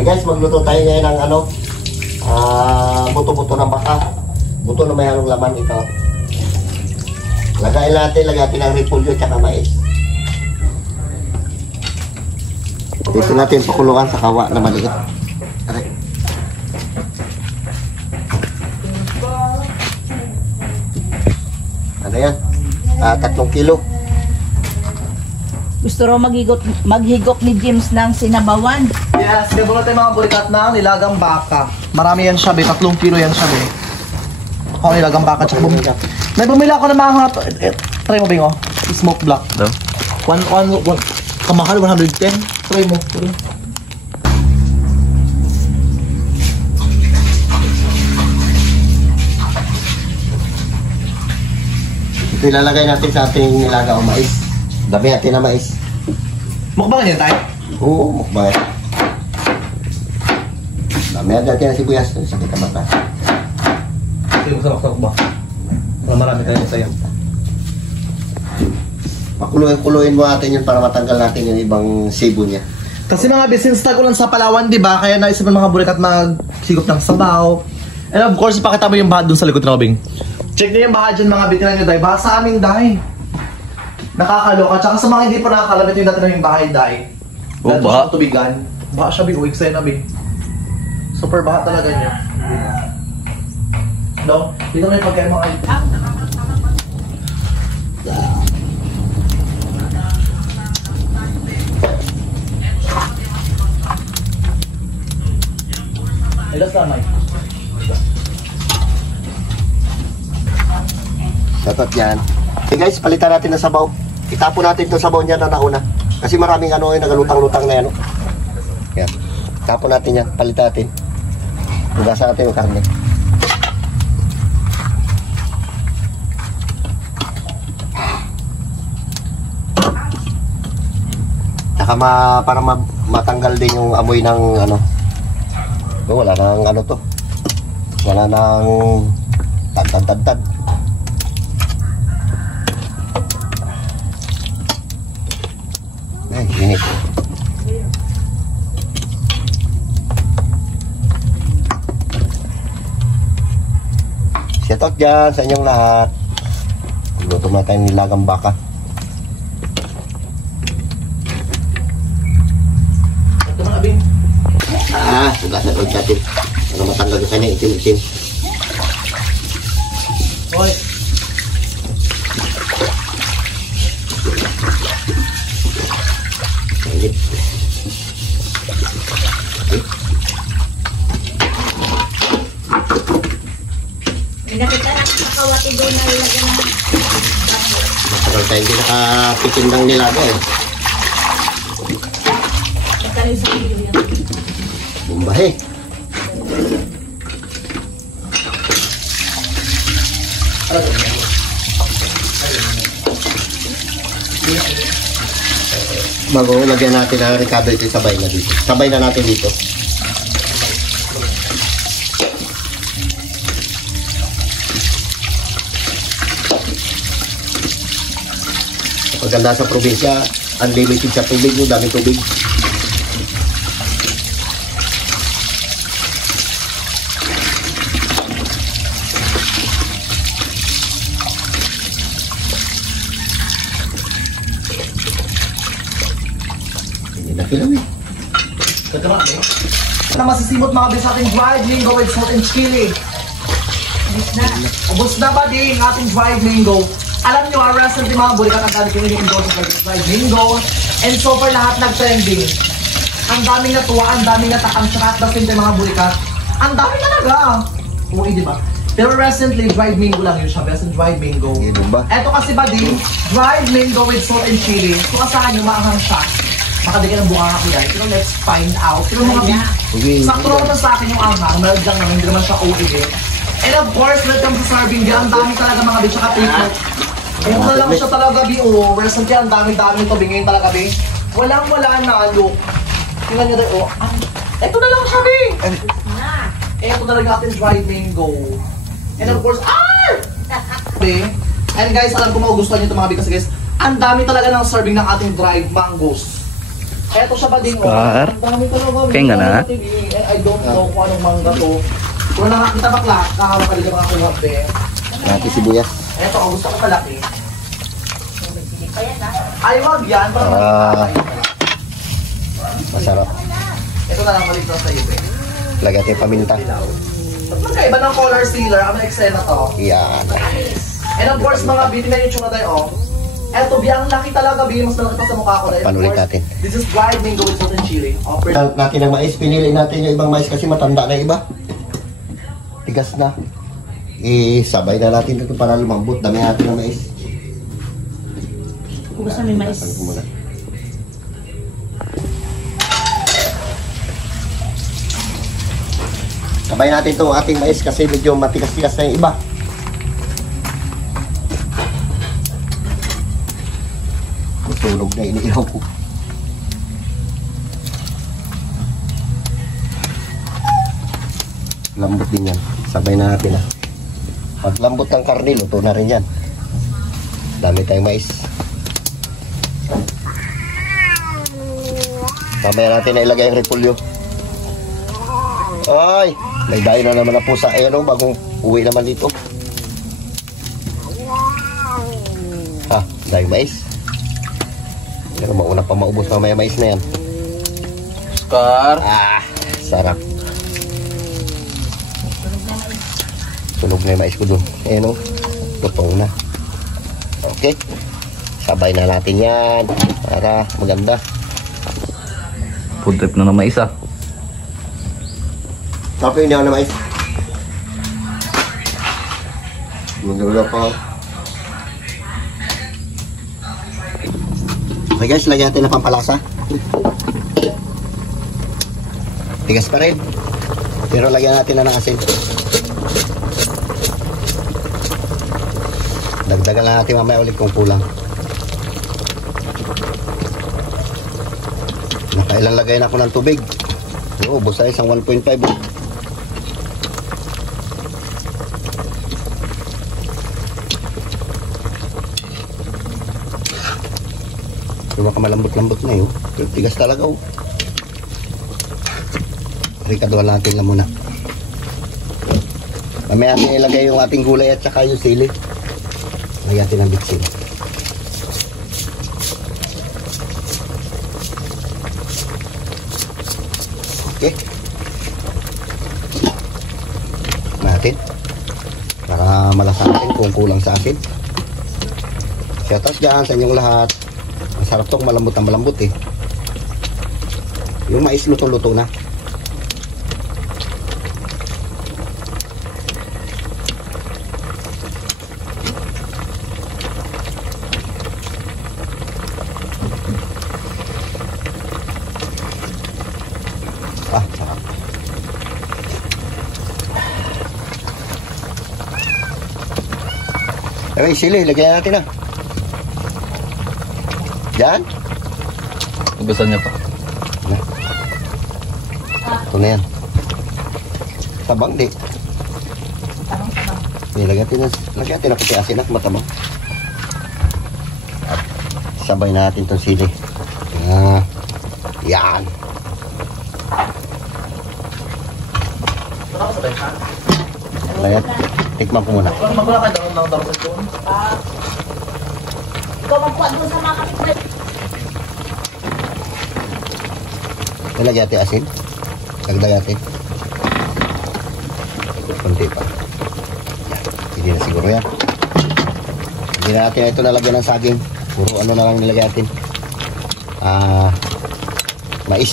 Okay guys, magluto tayo ngayon ng ano, buto-buto ng baka. Buto na may halong laman ito. Lagay natin ng repolyo at mais. Dito natin pakuluan sa kawa na maliit. Okay. Ano yan? 3 kilo. Gusto raw maghigop ni James ng sinabawan. Yes, kaya muna tayo mga burikat na nilagang baka. Marami yan siya, 3 kilo yan siya. Ako nilagang baka, tsaka bumila. May bumila ako ng mga try mo ba yung smoke black? No? Kamahal, 110. Try mo. Ito ilalagay natin sa ating nilaga o mais. Dami natin na mais. Mukbangan yan tayo? Oo, mukbang. Dami natin na sibuyas. Sakit ang mata. Sige mo sa maksak ba? Marami tayo sa'yo. Pakuluin mo natin yun para matanggal natin yung ibang sibo niya. Kasi mga business tag ulan sa Palawan, di ba? Kaya naisip ng mga burikat magsigop ng sabaw. And of course, ipakita mo yung bahat dun sa likod ng obing. Check nyo yung bahat dyan mga bitinan nyo, dahil. Baha sa aming dahi. Nakakaloka. Tsaka sa mga hindi pa nakakalam, ito yung natin ng bahay dahi. Oh, baha. Sa tubigan. Baha siya, big. Sa'yo na, big. Super baha talaga niya. No? Dito na yung pagkain mga ilas na, Mike. Dapat yan. Okay guys, palitan natin ng sabaw. Itapon natin itong sabaw niya na nauna. Kasi maraming ano yung nagalutang-lutang na yan. Yan. Itapon natin yan. Palitan natin. Hugasan natin yung karne. Tsaka para matanggal din yung amoy ng ano. Wala nang ano to. Wala nang tad-tad-tad-tad. Ay, init. Shout out dyan sa inyong lahat. Luto na tayong nilagang baka. Ito mga abing. Hugasan ulit natin. Para matanggal yung kanya itim-itim. Hoy. Init. Nakita na kakawati doon na ilagay na. Matagal tayo hindi nakapitin ng nilaga eh. Nagkalayo sa video yan. Bumbahe. Bago lagyan natin ang recovery ito, sabay na dito. Sabay na natin dito. Paganda sa probinsya, unlimited sa tubig, yung daming tubig. Na masisimot mga bis ating dried mango with salt and chili. Ubus na ba din ating dried mango? Alam nyo, recently mga burikat ang dami pinili-endorse sa dried mango. And so far lahat nag-trending. Ang daming natuwa, ang daming natakang tsaka at the same time mga burikat. Ang dami talaga. Uwi, di ba? Pero recently, dried mango lang yun siya. Best in dried mango. Eto kasi ba din, dried mango with salt and chili. So asahan nyo, maanghang siya. Makadagyan ng bunga ako yan. Pero let's find out. Pero mga sakto naman sa akin yung anghang. Meron lang naman, hindi naman siya OA. And of course, welcome sa serving. Ang dami talaga mga bitch. Tsaka take. Ayun na lang siya talaga, B.O. Recently, ang dami-dami ito. Bingin talaga, B. Walang-wala na, look. Tingnan nyo rin, oh. Ito na lang siya, B. Ito na lang ating dried mango. And of course, B. And guys, alam ko magugustuhan nyo ito mga B. Kasi guys, ang dami talaga ng serving ng ating dried mangoes. Eto siya ba din mo? Scar. Ang dami talaga. Kaya nga na. I don't know kung anong mangga to. Kung nakakita bakla, kakawag ka rin ka makakuha, be. Ate sibuyas. Eto, gusto ko kalaki. Ay, wag yan. Parang Masarap. ito na lang balik lang sa'yo, be. Lagyan natin paminta. Ba't magkaiba ng color sealer? Ang eksena to. Yan. And of course, mga beauty na yung tsura tayo, oh. Eto, bi, ang laki talaga, bi. Mas malaki pa sa mukha ko. And of Panulit course, natin. This is dried mango with salt and chili. Offered. Natin ang mais. Pinili natin yung ibang mais kasi matanda na yung iba. Tigas na. Sabay na natin ito para lumambot. Dami natin ng mais. Kung gusto may mais. Ano ko muna? Sabay natin itong ating mais kasi medyo matigas-tigas na yung iba. Tulog na iniihaw ko. Lambot din yan. Sabay na natin Pag lambot ng karne, luto na rin yan. Dami tayong mais. Sabay natin na ilagay ang repolyo. Ay! May dayo na naman na pusa. Ayan o, bagong uwi naman dito. Ha, dayo mais. Pero mauna pa maubos mamaya mais na yan. Scar. Sarap. Sunog na yung mais ko dun. Ayan o, lutong na. Okay. Sabay na natin yan. Para maganda. Food trip na naman isa. Okay, hindi ako na mais. Gulo pa. Okay guys, lagyan natin ng pampalasa. Tigas pa rin. Pero lagyan natin na ng asin. Dagdagan lang natin mamaya ulit kung kulang. Nakailang lagay na ako ng tubig. Oo, ubos na isang 1.5. Diba ka malambot-lambot na yun. Pero tigas talaga oh. Rikaduan natin lang muna. Mamaya natin ilagay yung ating gulay at saka yung sili. Lagyan natin ang bitsin. Okay. Natin. Para malasan natin kung kulang sa asin. Shoutout dyan sa inyong lahat. Masarap to kung malambot na malambot eh. Yung mais luto-luto na. Sarap. Okay, sili, lagyan natin na. Yan. Ubusan niya pa. Ito na yan. Sabang di. Lagyan natin na puti asin at matabang. At sabay natin itong sili. Yan. Lagyan. Tikman ko muna. Magkula ka daw sa doon. Ikaw magkuha doon sa mga kapitbahay. Nilagyan natin asin. Dagdag natin. Kunti pa. Hindi na siguro yan. Hindi na natin ito nalagyan ng saging. Puro ano na lang nilagyan natin. Mais.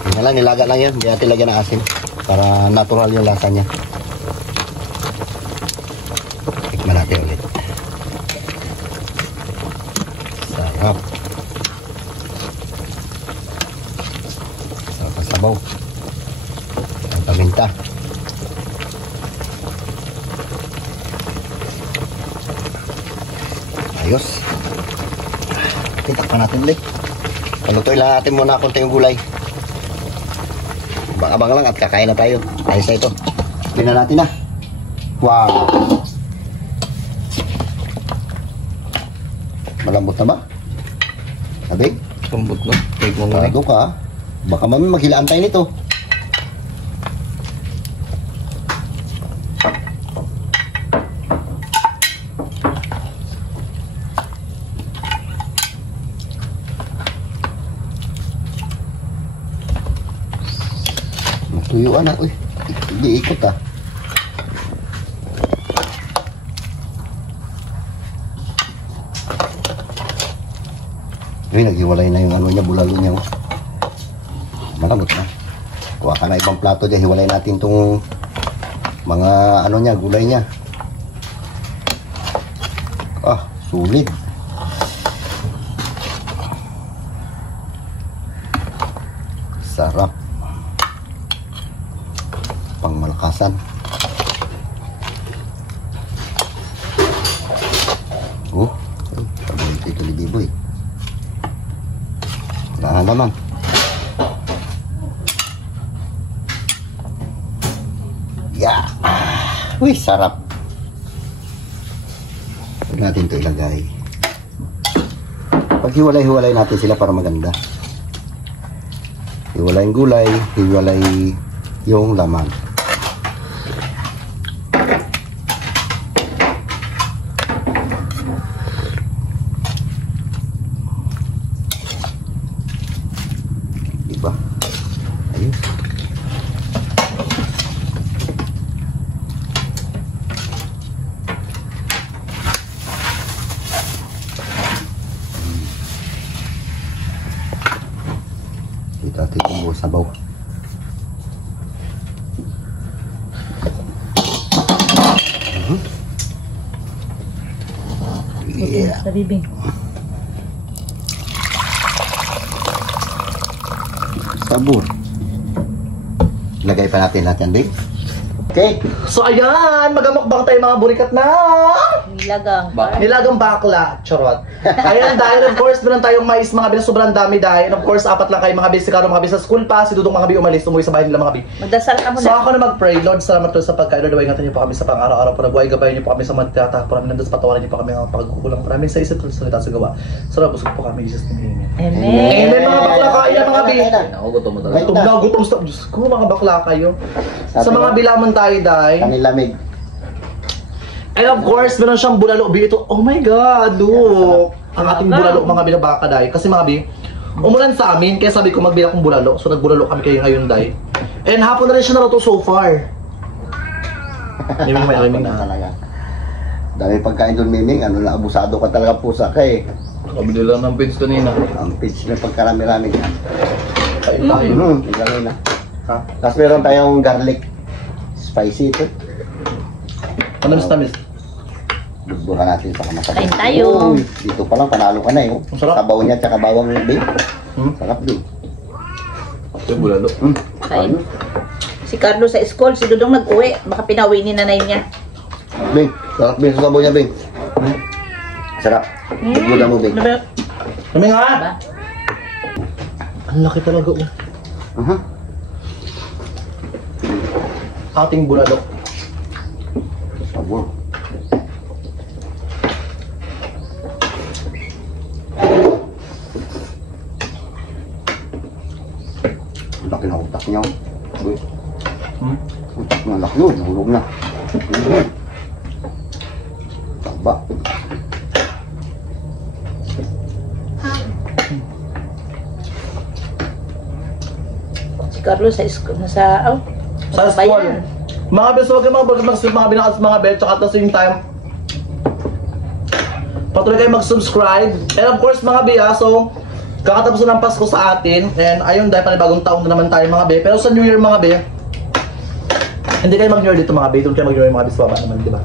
Hindi na lang, nilaga lang yan. Hindi natin lagyan ng asin. Para natural yung lasa niya. Tikman natin ulit. Sarap. Sarap ang sabaw. Ang paminta. Ayos. Titakpan natin ulit. Palutuin lang natin muna konting gulay. Abang lang at kakain na tayo. Ayos na ito. Tingnan natin na. Wow. Malambot na ba? Sabi? Lambot na. Take mo muna. Sigurado ka. Baka mami maghilaan tayo nito. Matuyuan na. Uy, hindi ikot ah. Uy, naghiwalay na yung ano niya, bulalo niya. Oh. Malamot na. Kuha ka na ibang plato dyan. Hiwalay natin tong mga ano niya, gulay niya. Ah, sulit. Sarap. Pangmalakasan. Oh, sabi ito libiboy. Dahan naman. Yeah. Uy, sarap. Huwag natin ito ilagay. Paghiwalay-hiwalay natin sila para maganda. Hiwalay yung gulay, hiwalay yung laman. Diba? Ayun. Kita natin kung buo sabaw. Yeah. Sa bibing. Sabor. Lagay pa natin lahat yan, babe. Okay. So ayan, magamukbang tayo mga burikat na Nilagang. nilagang bakla. Charot. Ayan, dahil of course, meron tayong mais mga bi na sobrang dami dahil. And of course, apat lang kayo mga bi. Si Karo mga bi sa school pa. Si Dudong mga bi umalis. Umuwi sa bahay nila mga bi. Magdasal ka So muna. ako na mag-pray. Lord, salamat po sa pagkain. Lord, natin niyo po kami sa pang-araw-araw po. Nabuhay gabayan niyo po kami sa magtiyata. Po namin nandun sa patawanan niyo po kami ang pagkukulang po namin sa isip at salita sa gawa. Salamat busog po kami, Jesus name. Amen. Amen. Amen mga bakla kayo mga bi. Ako gusto mo talaga. Gutom na, gutom sa Diyos ko, mga bakla kayo. Sa Sabi mga mo- bilaman tayo dahil. Kanilamig. And of course, meron siyang bulalo. Bi ito, oh my God, look. Ang ating bulalo, mga binabaka dahil. Kasi mga bi, umulan sa amin, kaya sabi ko magbila kong bulalo. So nagbulalo kami kayo ngayon dahil. And hapon na rin siya naluto so far. Miming may aliming na. Talaga. Dami pagkain doon, Miming. Ano na, abusado ka talaga pusa ka eh. Kabili lang ng pins kanina. Ang pitch na pagkarami-rami ka. Kain tayo. Ilagay na. Ha? Tapos meron tayong garlic. Spicy ito. Tamis. Bugbuhan natin sa kamasarap. Kain tayo. Uy, dito pa lang, panalo ka na eh. Oh. Ang sarap. Sabaw niya, tsaka bawang babe. Hmm? Sarap din. Ito bulalo. Kain. Si Carlo sa school, si Dudong nag-uwi. Baka pinauwi ni nanay niya. Bing, sarap din sa sabaw niya, Bing. Sarap. Bugbuhan mo, Bing. Kami nga! Diba? Ang laki talaga oh. Aha. Ating bulalo. Sabor. Ang laki ng utak niya. Uy. Utak na laki yun. Nahulog na. Taba. Si Carlo sa school, Sa school. bayan. Mga bes, huwag kayo mga binakas mga bet, tsaka at the same time, patuloy kayo mag-subscribe. And of course mga be, so, kakatapos na ng Pasko sa atin, and ayun, dahil panibagong taon na naman tayo mga be. Pero sa New Year mga be, hindi kayo mag-New Year dito mga be, doon kayo mag-New Year mga be, sa baba naman, di ba?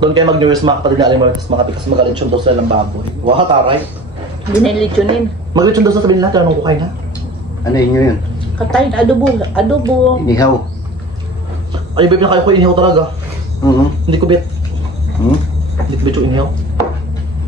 Doon kayo mag-New Year sa mga kapatid na alim mo, tapos mga pikas magalit daw sila ng baboy. Waka taray. Hindi na iligyonin. Magalit daw sa sabihin nila, tinanong ko kayo na. Ano yun? Katayin, adobo. Adobo. Inihaw. Ay, babe, na kayo ko inihaw talaga. Hindi ko bet. Hindi ko bet yung inihaw.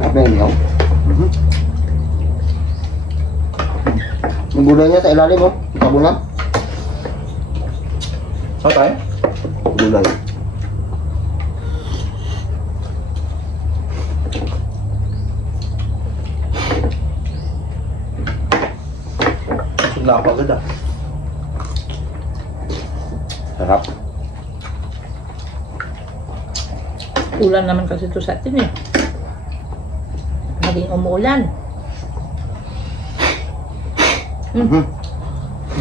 Ano inihaw? Yung gulay niya sa ilalim mo. Tabunan. Saan tayo? Gulay. Busog na ako agad ah. Sarap. Ulan naman kasi ito sa atin eh. Naging umuulan.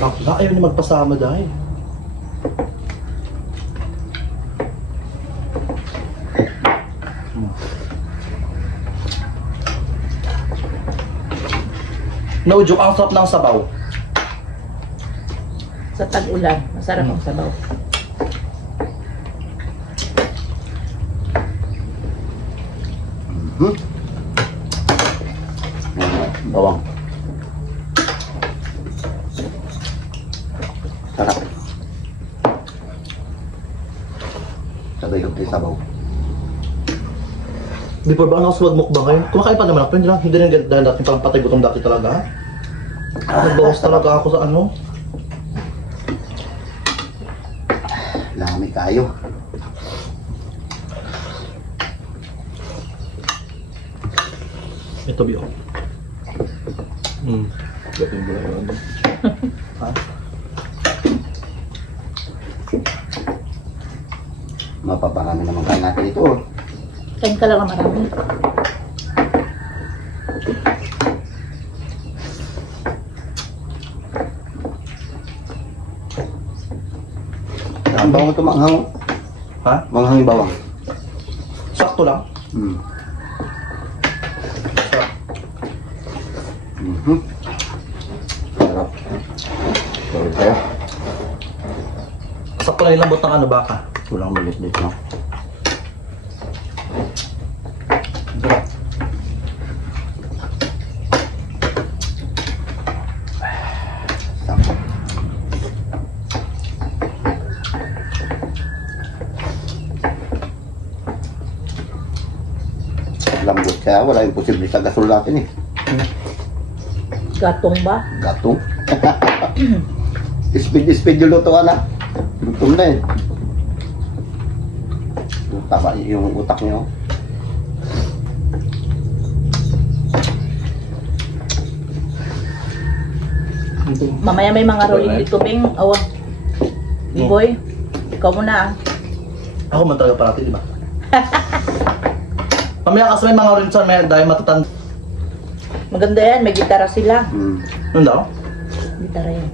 Bakla, ayaw niya magpasama dahil. No joke, ang sarap ng sabaw. Sa tag-ulan, masarap ang sabaw. Bawang. Sarap. Sabay ko tayo sabaw. Before ba ako magmukbang kayo? Kumakain pa naman ako, hindi lang. Hindi lang dahil dati parang patay gutom dati talaga. Nagbawas talaga ako sa ano. Lami kayo. Ito biyo. Dating bulan-bulan. Ha? Mapaparami naman kain natin ito. Oh. Kain ka lang ang marami. Ang bawang ito manghang. Ha? Manghang yung bawang. Sakto lang. Sarap. Sarap kayo. Sakto lang yung lambot ng ano baka. Kulang malit-lit no. Sarap. Sarap. Lambot kaya wala yung posible sa gasol natin eh. Gatong ba? Gatong. Speed yung luto na. Luto na eh. Tama yung utak niyo. Mamaya may mga rolling dito, Bing. Awa. Boy, ikaw muna ah. Ako man talaga parati, di ba? Pamaya kasi may mga rinsan, may dahil matatanda. Maganda yan, may gitara sila. Ano daw? Gitara yan.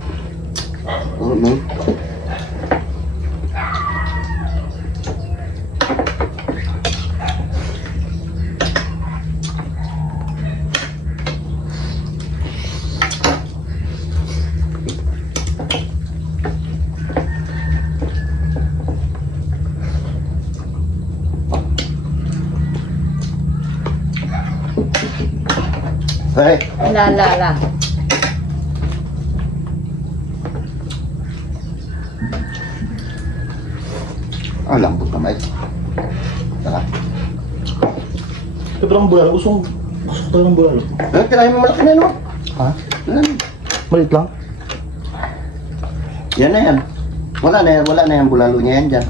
Hey. La. Ah, lambot naman. Sarap. Pero ang bulalo, gusto tayo ng bulalo. Tirahin mo malaki na no? Ha? Yan. Malit lang. Yan na yan. Wala na yan bulalo niya yan dyan.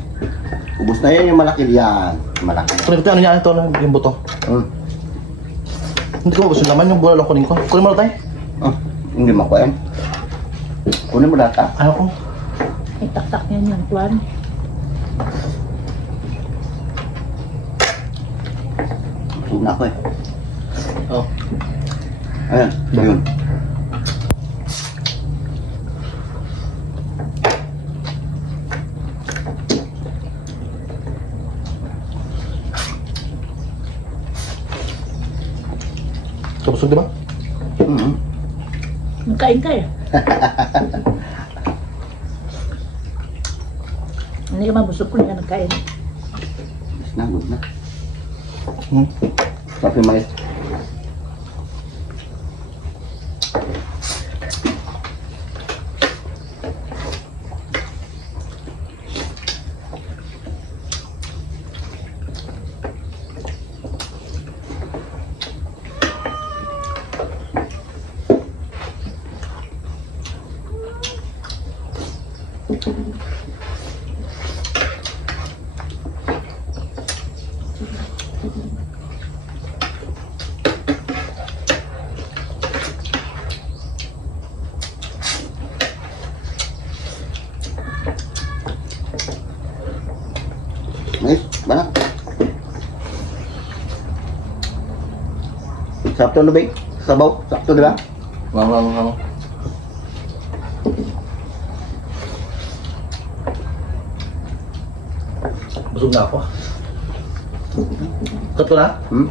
Ubus na yan yung malaki yan. Malaki. Kunin ko ano niya, ito yung buto. Hindi ko gusto naman yung bulalo kunin ko. Kunin mo na tayo. Hindi makuha yan. Kunin mo data. Ayaw ko. May taktak yan yung tuwan. Busog na ako eh. Oh. Ayan, ayun. Kabusog di ba? Magkain ka eh. Hindi ka mabusog kung hindi ka nagkain. Yes na, good na. Tapi mais. Mana? Sakto na ba? Sabaw? Sakto, di ba? Ngang. Busog na ako. Sakto na? Hmm?